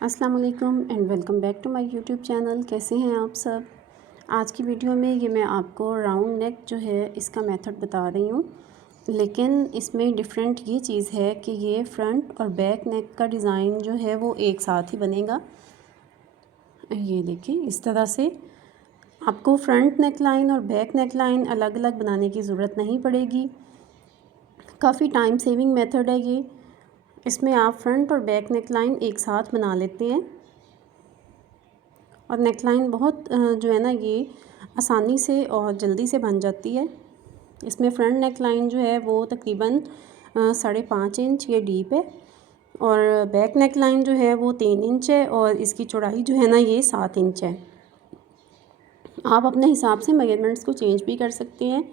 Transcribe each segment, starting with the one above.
अस्सलाम वालेकुम and welcome back to my YouTube channel. कैसे हैं आप सब। आज की वीडियो में ये मैं आपको राउंड नेक जो है इसका मेथड बता रही हूँ, लेकिन इसमें डिफरेंट ये चीज़ है कि ये फ्रंट और बैक नेक का डिज़ाइन जो है वो एक साथ ही बनेगा। ये देखिए, इस तरह से आपको फ्रंट नेक लाइन और बैक नेक लाइन अलग अलग बनाने की ज़रूरत नहीं पड़ेगी। काफ़ी टाइम सेविंग मेथड है ये। इसमें आप फ्रंट और बैक नेक लाइन एक साथ बना लेते हैं और नेक लाइन बहुत जो है ना ये आसानी से और जल्दी से बन जाती है। इसमें फ्रंट नेक लाइन जो है वो तकरीबन 5.5 इंच ये डीप है और बैक नेक लाइन जो है वो 3 इंच है और इसकी चौड़ाई जो है ना ये 7 इंच है। आप अपने हिसाब से मेजरमेंट्स को चेंज भी कर सकते हैं।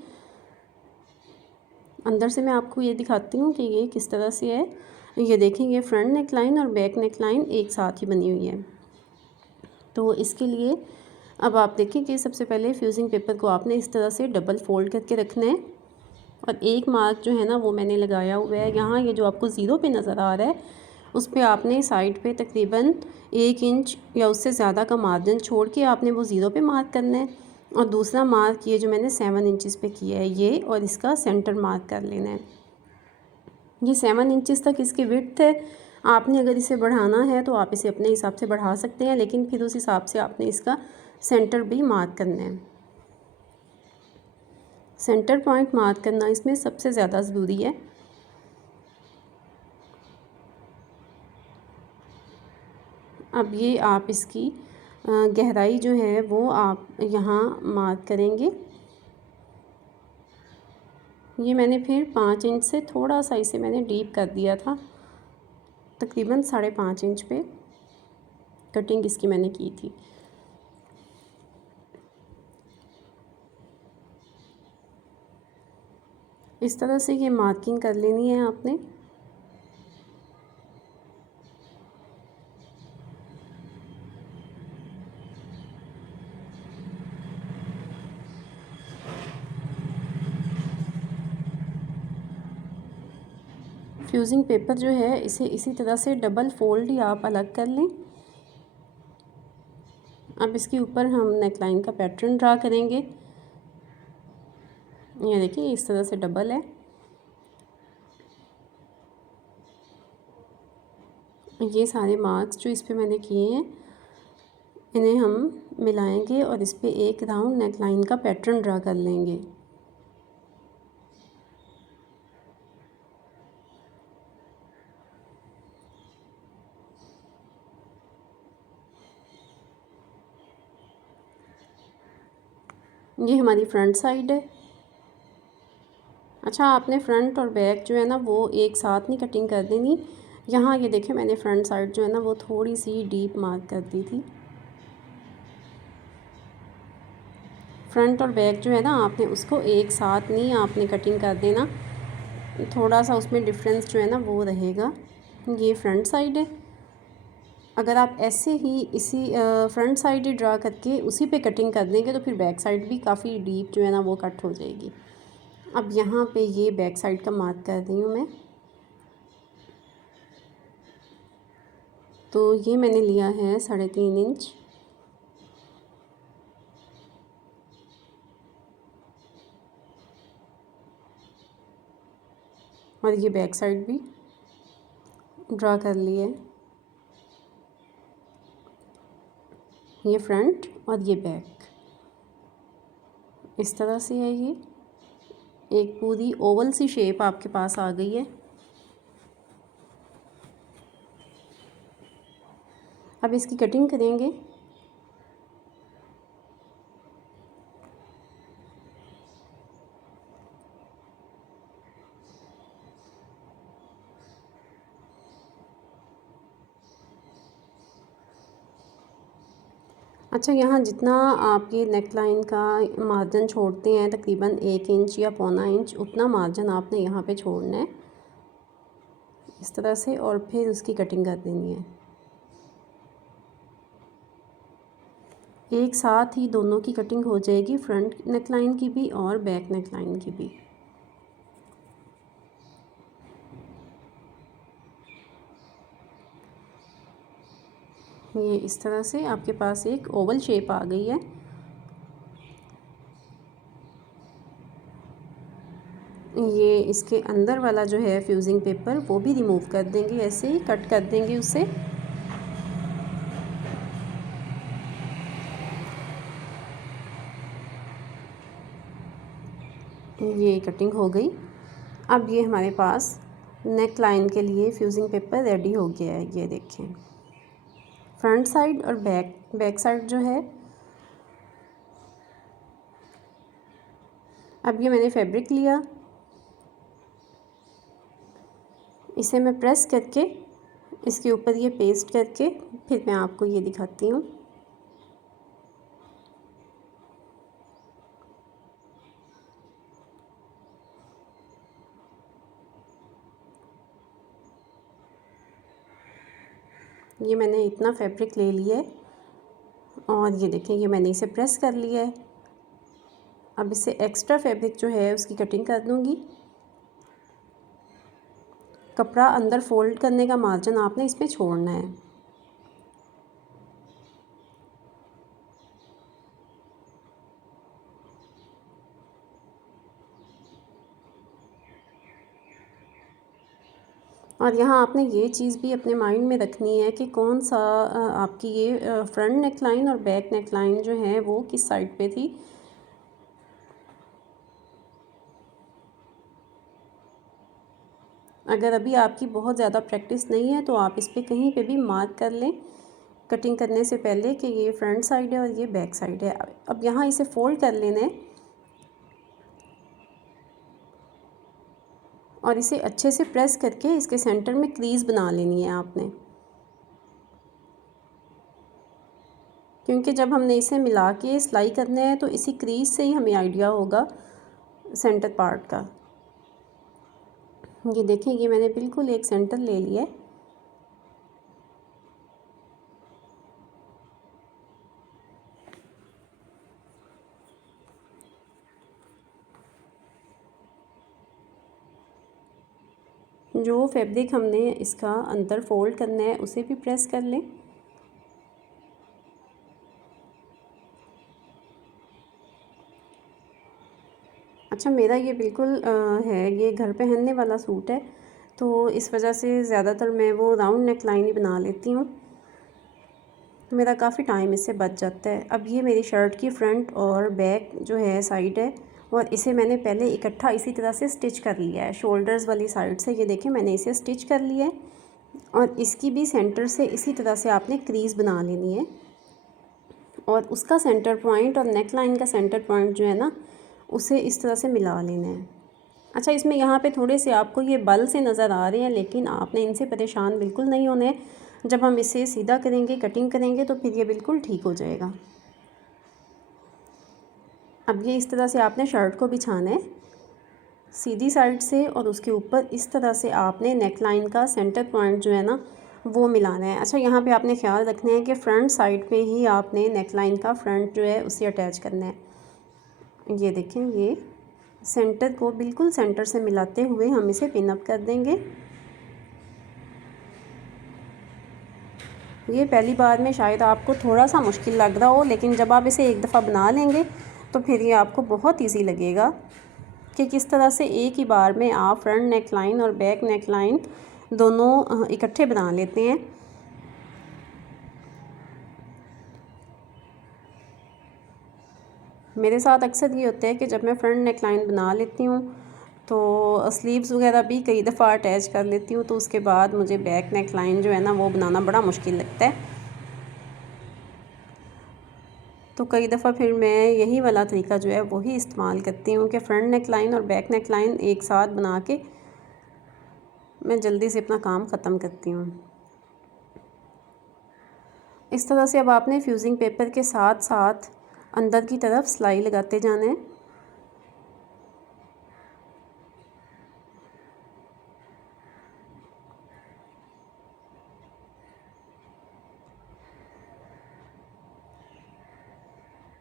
अंदर से मैं आपको ये दिखाती हूँ कि ये किस तरह से है। ये देखेंगे, फ्रंट नेक लाइन और बैक नेक लाइन एक साथ ही बनी हुई है। तो इसके लिए अब आप देखें कि सबसे पहले फ्यूजिंग पेपर को आपने इस तरह से डबल फोल्ड करके रखना है और एक मार्क जो है ना वो मैंने लगाया हुआ है यहाँ। ये जो आपको ज़ीरो पे नज़र आ रहा है उस पर आपने साइड पे तकरीबन 1 इंच या उससे ज़्यादा का मार्जिन छोड़ के आपने वो ज़ीरो पे मार्क करना है और दूसरा मार्क ये जो मैंने 7 इंचज़ पे किया है ये, और इसका सेंटर मार्क कर लेना है। ये 7 इंचज़ तक इसकी विड्थ है। आपने अगर इसे बढ़ाना है तो आप इसे अपने हिसाब से बढ़ा सकते हैं, लेकिन फिर उस हिसाब से आपने इसका सेंटर भी मार्क करना है। सेंटर पॉइंट मार्क करना इसमें सबसे ज़्यादा ज़रूरी है। अब ये आप इसकी गहराई जो है वो आप यहाँ मार्क करेंगे। ये मैंने फिर 5 इंच से थोड़ा सा इसे मैंने डीप कर दिया था, तकरीबन 5.5 इंच पे कटिंग इसकी मैंने की थी। इस तरह से ये मार्किंग कर लेनी है आपने। फ्यूजिंग पेपर जो है इसे इसी तरह से डबल फोल्ड ही आप अलग कर लें। अब इसके ऊपर हम नेकलाइन का पैटर्न ड्रा करेंगे। ये देखिए, इस तरह से डबल है। ये सारे मार्क्स जो इस पे मैंने किए हैं इन्हें हम मिलाएंगे और इस पे एक राउंड नेकलाइन का पैटर्न ड्रा कर लेंगे। ये हमारी फ्रंट साइड है। अच्छा, आपने फ्रंट और बैक जो है ना वो एक साथ नहीं कटिंग कर देनी। यहाँ ये देखें, मैंने फ्रंट साइड जो है ना वो थोड़ी सी डीप मार्क कर दी थी। फ्रंट और बैक जो है ना आपने उसको एक साथ नहीं आपने कटिंग कर देना, थोड़ा सा उसमें डिफरेंस जो है ना वो रहेगा। ये फ्रंट साइड है। अगर आप ऐसे ही इसी फ्रंट साइड ही ड्रा करके उसी पे कटिंग कर देंगे तो फिर बैक साइड भी काफ़ी डीप जो है ना वो कट हो जाएगी। अब यहाँ पे ये बैक साइड का मार्क कर रही हूँ मैं। तो ये मैंने लिया है 3.5 इंच। और ये बैक साइड भी ड्रा कर लिए। ये फ्रंट और ये बैक इस तरह से है। ये एक पूरी ओवल सी शेप आपके पास आ गई है। अब इसकी कटिंग करेंगे। अच्छा, यहाँ जितना आप ये नेक लाइन का मार्जिन छोड़ते हैं तकरीबन 1 इंच या 1.25 इंच, उतना मार्जिन आपने यहाँ पे छोड़ना है इस तरह से, और फिर उसकी कटिंग कर देनी है। एक साथ ही दोनों की कटिंग हो जाएगी, फ्रंट नेक लाइन की भी और बैक नेक लाइन की भी। ये इस तरह से आपके पास एक ओवल शेप आ गई है। ये इसके अंदर वाला जो है फ्यूजिंग पेपर वो भी रिमूव कर देंगे, ऐसे ही कट कर देंगे उसे। ये कटिंग हो गई। अब ये हमारे पास नेक लाइन के लिए फ्यूजिंग पेपर रेडी हो गया है। ये देखें, फ्रंट साइड और बैक साइड जो है। अब ये मैंने फैब्रिक लिया, इसे मैं प्रेस करके इसके ऊपर ये पेस्ट करके फिर मैं आपको ये दिखाती हूँ। ये मैंने इतना फैब्रिक ले लिया है और ये देखें, ये मैंने इसे प्रेस कर लिया है। अब इससे एक्स्ट्रा फैब्रिक जो है उसकी कटिंग कर दूँगी। कपड़ा अंदर फोल्ड करने का मार्जिन आपने इसमें छोड़ना है। और यहाँ आपने ये चीज़ भी अपने माइंड में रखनी है कि कौन सा आपकी ये फ्रंट नेक लाइन और बैक नेक लाइन जो है वो किस साइड पे थी। अगर अभी आपकी बहुत ज़्यादा प्रैक्टिस नहीं है तो आप इस पर कहीं पे भी मार्क कर लें कटिंग करने से पहले कि ये फ्रंट साइड है और ये बैक साइड है। अब यहाँ इसे फोल्ड कर लेना है और इसे अच्छे से प्रेस करके इसके सेंटर में क्रीज़ बना लेनी है आपने, क्योंकि जब हमने इसे मिला के सिलाई करना है तो इसी क्रीज़ से ही हमें आइडिया होगा सेंटर पार्ट का। ये देखें, ये मैंने बिल्कुल एक सेंटर ले लिया है। जो फैब्रिक हमने इसका अंदर फोल्ड करना है उसे भी प्रेस कर लें। अच्छा, मेरा ये बिल्कुल है, ये घर पहनने वाला सूट है तो इस वजह से ज़्यादातर मैं वो राउंड नेक लाइन ही बना लेती हूँ। मेरा काफ़ी टाइम इससे बच जाता है। अब ये मेरी शर्ट की फ्रंट और बैक जो है साइड है और इसे मैंने पहले इकट्ठा इसी तरह से स्टिच कर लिया है शोल्डर्स वाली साइड से। ये देखें, मैंने इसे स्टिच कर लिया है और इसकी भी सेंटर से इसी तरह से आपने क्रीज़ बना लेनी है और उसका सेंटर पॉइंट और नेक लाइन का सेंटर पॉइंट जो है ना उसे इस तरह से मिला लेना है। अच्छा, इसमें यहाँ पे थोड़े से आपको ये बल से नज़र आ रहे हैं, लेकिन आपने इनसे परेशान बिल्कुल नहीं होना है। जब हम इसे सीधा करेंगे, कटिंग करेंगे तो फिर ये बिल्कुल ठीक हो जाएगा। अब ये इस तरह से आपने शर्ट को बिछाना है सीधी साइड से और उसके ऊपर इस तरह से आपने नेक लाइन का सेंटर पॉइंट जो है ना वो मिलाना है। अच्छा, यहाँ पे आपने ख्याल रखना है कि फ्रंट साइड पे ही आपने नेक लाइन का फ्रंट जो है उसे अटैच करना है। ये देखें, ये सेंटर को बिल्कुल सेंटर से मिलाते हुए हम इसे पिन अप कर देंगे। ये पहली बार में शायद आपको थोड़ा सा मुश्किल लग रहा हो, लेकिन जब आप इसे एक दफ़ा बना लेंगे तो फिर ये आपको बहुत इजी लगेगा कि किस तरह से एक ही बार में आप फ्रंट नेक लाइन और बैक नेक लाइन दोनों इकट्ठे बना लेते हैं। मेरे साथ अक्सर ये होता है कि जब मैं फ्रंट नेक लाइन बना लेती हूँ तो स्लीव्स वगैरह भी कई दफ़ा अटैच कर लेती हूँ, तो उसके बाद मुझे बैक नेक लाइन जो है ना वो बनाना बड़ा मुश्किल लगता है। तो कई दफ़ा फिर मैं यही वाला तरीका जो है वही इस्तेमाल करती हूँ कि फ़्रंट नेक लाइन और बैक नेक लाइन एक साथ बना के मैं जल्दी से अपना काम ख़त्म करती हूँ। इस तरह से अब आपने फ्यूजिंग पेपर के साथ साथ अंदर की तरफ सिलाई लगाते जाना है।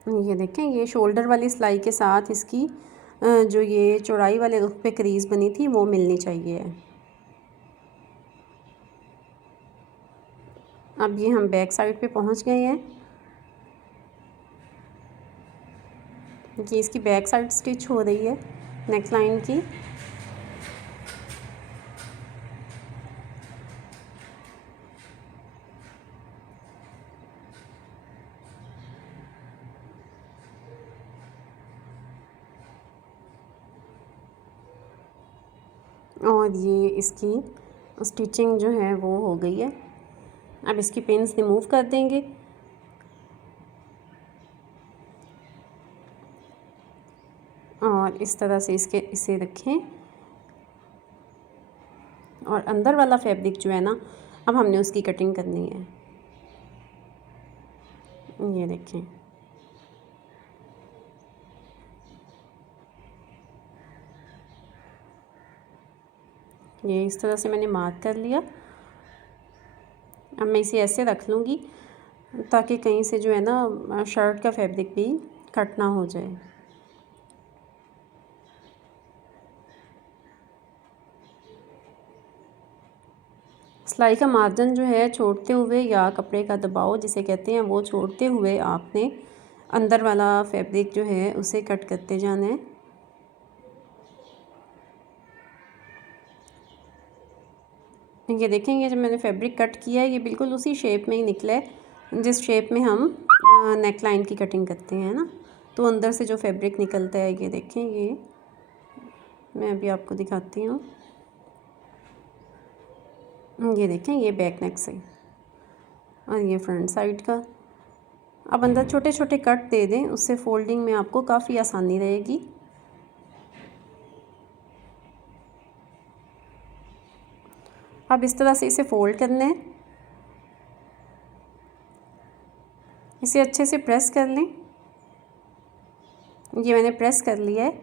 ये देखें, ये शोल्डर वाली सिलाई के साथ इसकी जो ये चौड़ाई वाले रुख पे क्रीज़ बनी थी वो मिलनी चाहिए। अब ये हम बैक साइड पे पहुंच गए हैं। ये इसकी बैक साइड स्टिच हो रही है नेक लाइन की। और ये इसकी स्टिचिंग जो है वो हो गई है। अब इसकी पिन्स रिमूव कर देंगे। और इस तरह से इसे रखें। और अंदर वाला फैब्रिक जो है ना, अब हमने उसकी कटिंग करनी है। ये देखें, ये इस तरह से मैंने मार्क कर लिया। अब मैं इसे ऐसे रख लूँगी ताकि कहीं से जो है ना शर्ट का फैब्रिक भी कट ना हो जाए। सिलाई का मार्जिन जो है छोड़ते हुए, या कपड़े का दबाव जिसे कहते हैं, वो छोड़ते हुए आपने अंदर वाला फैब्रिक जो है उसे कट करते जाना है। ये देखेंगे जब मैंने फैब्रिक कट किया है, ये बिल्कुल उसी शेप में ही निकला है जिस शेप में हम नेक लाइन की कटिंग करते हैं ना। तो अंदर से जो फैब्रिक निकलता है, ये देखें, ये मैं अभी आपको दिखाती हूँ। ये देखें, ये बैक नेक से और ये फ्रंट साइड का। अब अंदर छोटे छोटे कट दे दें, उससे फोल्डिंग में आपको काफ़ी आसानी रहेगी। अब इस तरह से इसे फोल्ड करना है। इसे अच्छे से प्रेस कर लें। ये मैंने प्रेस कर लिया है।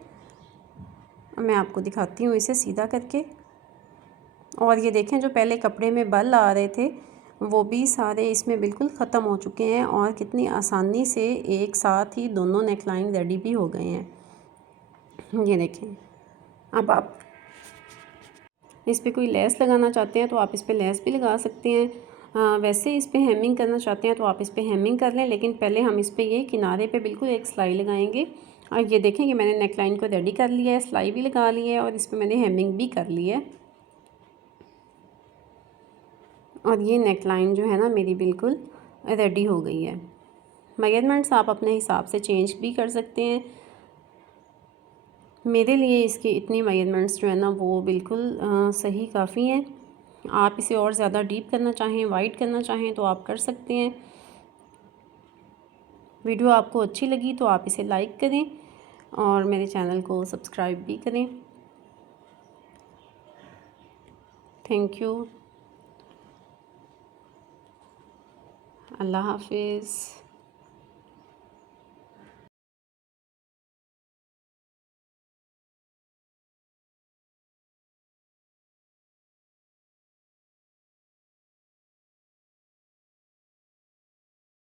मैं आपको दिखाती हूँ इसे सीधा करके। और ये देखें, जो पहले कपड़े में बल आ रहे थे वो भी सारे इसमें बिल्कुल ख़त्म हो चुके हैं। और कितनी आसानी से एक साथ ही दोनों नेक लाइन रेडी भी हो गए हैं। ये देखें। अब आप इस पे कोई लेस लगाना चाहते हैं तो आप इस पे लेस भी लगा सकते हैं। वैसे इस पे हेमिंग करना चाहते हैं तो आप इस पे हेमिंग कर लें, लेकिन पहले हम इस पे ये किनारे पे बिल्कुल एक सिलाई लगाएंगे। और ये देखें कि मैंने नेक लाइन को रेडी कर लिया है, सिलाई भी लगा ली है और इस पर मैंने हेमिंग भी कर ली है। और ये नेक लाइन जो है ना मेरी बिल्कुल रेडी हो गई है। मेजरमेंट्स आप अपने हिसाब से चेंज भी कर सकते हैं। मेरे लिए इसके इतनी मेजरमेंट्स जो है ना वो बिल्कुल सही काफ़ी हैं। आप इसे और ज़्यादा डीप करना चाहें, वाइड करना चाहें तो आप कर सकते हैं। वीडियो आपको अच्छी लगी तो आप इसे लाइक करें और मेरे चैनल को सब्सक्राइब भी करें। Thank you. अल्लाह हाफिज़।